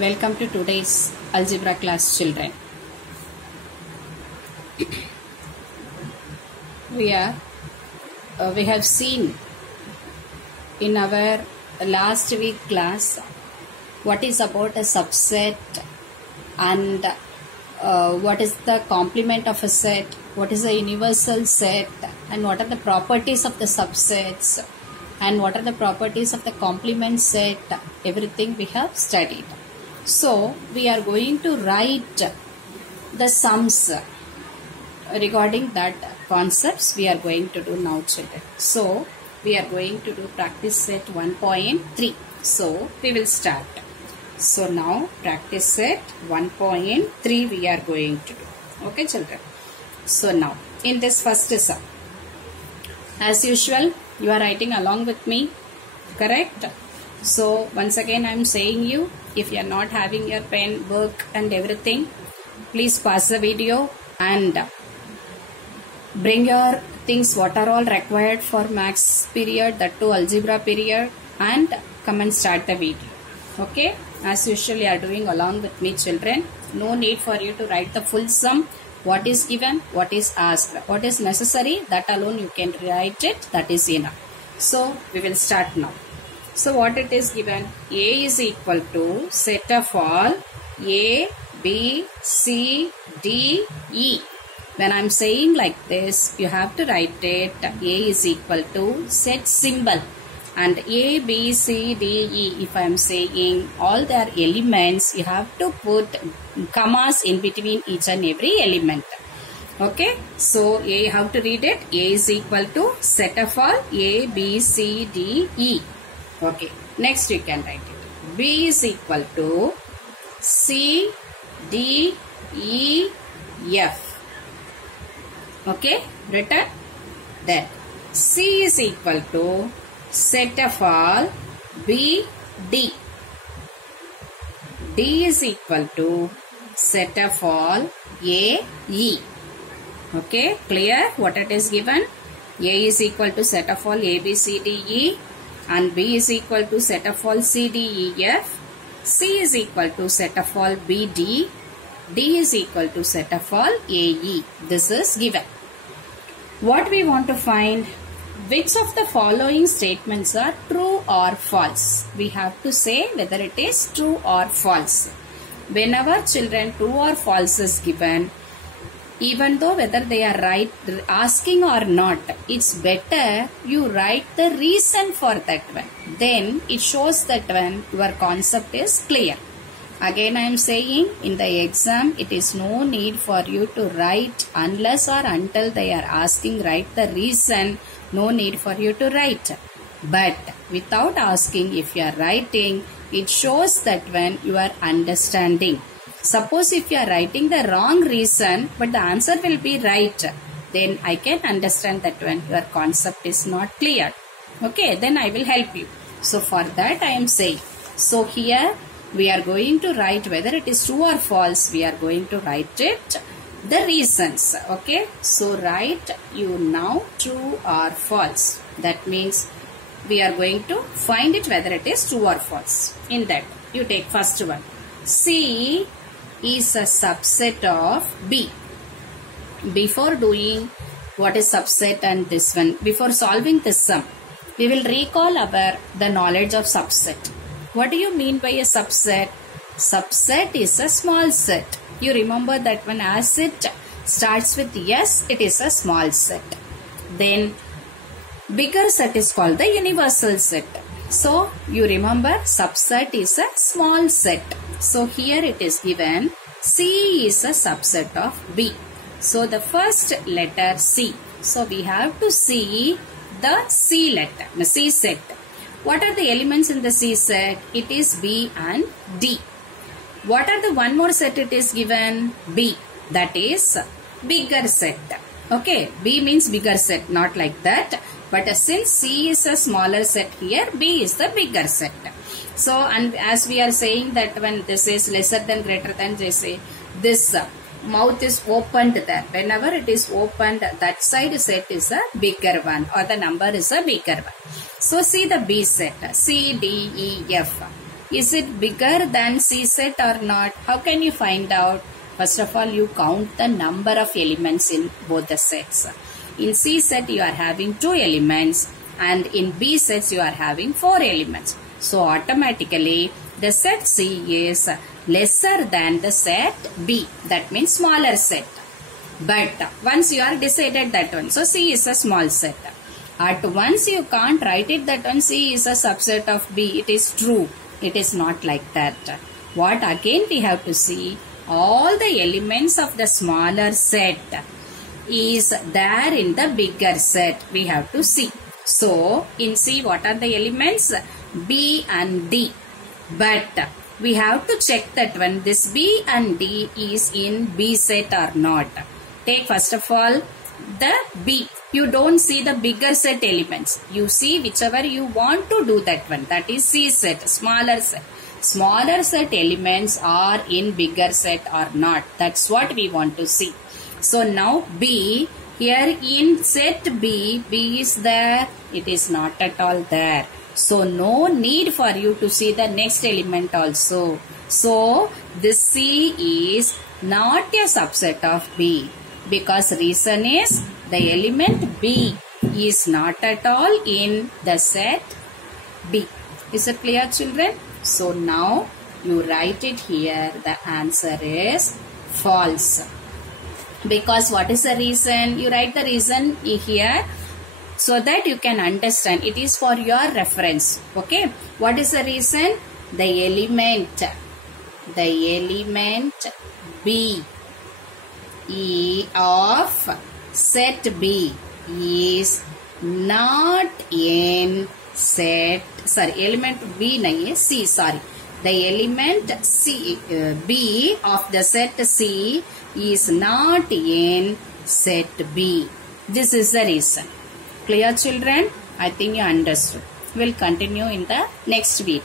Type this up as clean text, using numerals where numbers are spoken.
Welcome to today's algebra class, children. We have seen in our last week class what is about a subset and what is the complement of a set, what is a universal set, and what are the properties of the subsets and what are the properties of the complement set. Everything we have studied. So we are going to write the sums regarding that concepts we are going to do now, children. So we are going to do practice set 1.3. So we will start. So now practice set 1.3 we are going to do. Okay, children. So now in this first sum, as usual, you are writing along with me, correct? So once again I am saying you, if you are not having your pen, book and everything, please pause the video and bring your things what are all required for maths period, that too algebra period, and come and start the video. Okay, as usual you are doing along with me, children. No need for you to write the full sum. What is given, what is asked, what is necessary, that alone you can write it, that is enough. So we will start now. So what it is given, A is equal to set of all A, B, C, D, E. When I am saying like this, you have to write it A is equal to set symbol, and A, B, C, D, E. If I am saying all their elements, you have to put commas in between each and every element. Okay, so A, how to read it? A is equal to set of all A, B, C, D, E. Okay, next you can write it. B is equal to C, D, E, F. Okay, written. Then C is equal to set of all B, D. D is equal to set of all A, E. Okay, clear what it is given? A is equal to set of all A, B, C, D, E. And B is equal to set of all C, D, E, F. C is equal to set of all B, D. D is equal to set of all A, E. This is given. What we want to find, which of the following statements are true or false? We have to say whether it is true or false. Whenever, children, true or false is given, even though whether they are right, asking or not, it's better you write the reason for that one. Then it shows that when your concept is clear. Again I am saying, in the exam it is no need for you to write unless or until they are asking, write the reason. No need for you to write. But without asking, if you are writing, it shows that when you are understanding. Suppose if you are writing the wrong reason, but the answer will be right, then I can understand that when your concept is not clear. Okay, then I will help you. So for that I am saying. So here we are going to write whether it is true or false. We are going to write it, the reasons. Okay, so write you now true or false. That means we are going to find it whether it is true or false. In that, you take first one. C is a subset of B. Before doing what is subset and this one, before solving this sum, we will recall the knowledge of subset. What do you mean by a subset? Subset is a small set. You remember that when as it starts with S, it is a small set. Then bigger set is called the universal set. So you remember subset is a small set. So here it is given C is a subset of B. So the first letter C. So we have to see the C letter, the C set. What are the elements in the C set? It is B and D. What are the one more set it is given? B. That is bigger set. Okay, B means bigger set, not like that. But since C is a smaller set here, B is the bigger set. So, and as we are saying that when this is lesser than greater than, they say this mouth is opened there. Whenever it is opened, that side set is a bigger one or the number is a bigger one. So see the B set, C, D, E, F. Is it bigger than C set or not? How can you find out? First of all, you count the number of elements in both the sets. In C set, you are having 2 elements, and in B sets, you are having 4 elements. So automatically, the set C is lesser than the set B. That means smaller set. But once you are decided that one, so C is a small set. At once you can't write it that one C is a subset of B. It is true. It is not like that. What again we have to see? All the elements of the smaller set is there in the bigger set. We have to see. So in C, what are the elements? B and D. But we have to check that when this B and D is in B set or not. Take first of all the B. You don't see the bigger set elements. You see whichever you want to do that one. That is C set, smaller set. Smaller set elements are in bigger set or not. That's what we want to see. So now B, here in set B, B is there. It is not at all there. So no need for you to see the next element also. So this C is not a subset of B. Because reason is the element B is not at all in the set B. Is it clear, children? So now you write it here. The answer is false. Because what is the reason? You write the reason here so that you can understand. It is for your reference. Okay. What is the reason? The element B of set B is not in set, element B nahi hai, C, the element C, B of the set C is not in set B. This is the reason. Clear, children? I think you understood. We'll continue in the next video.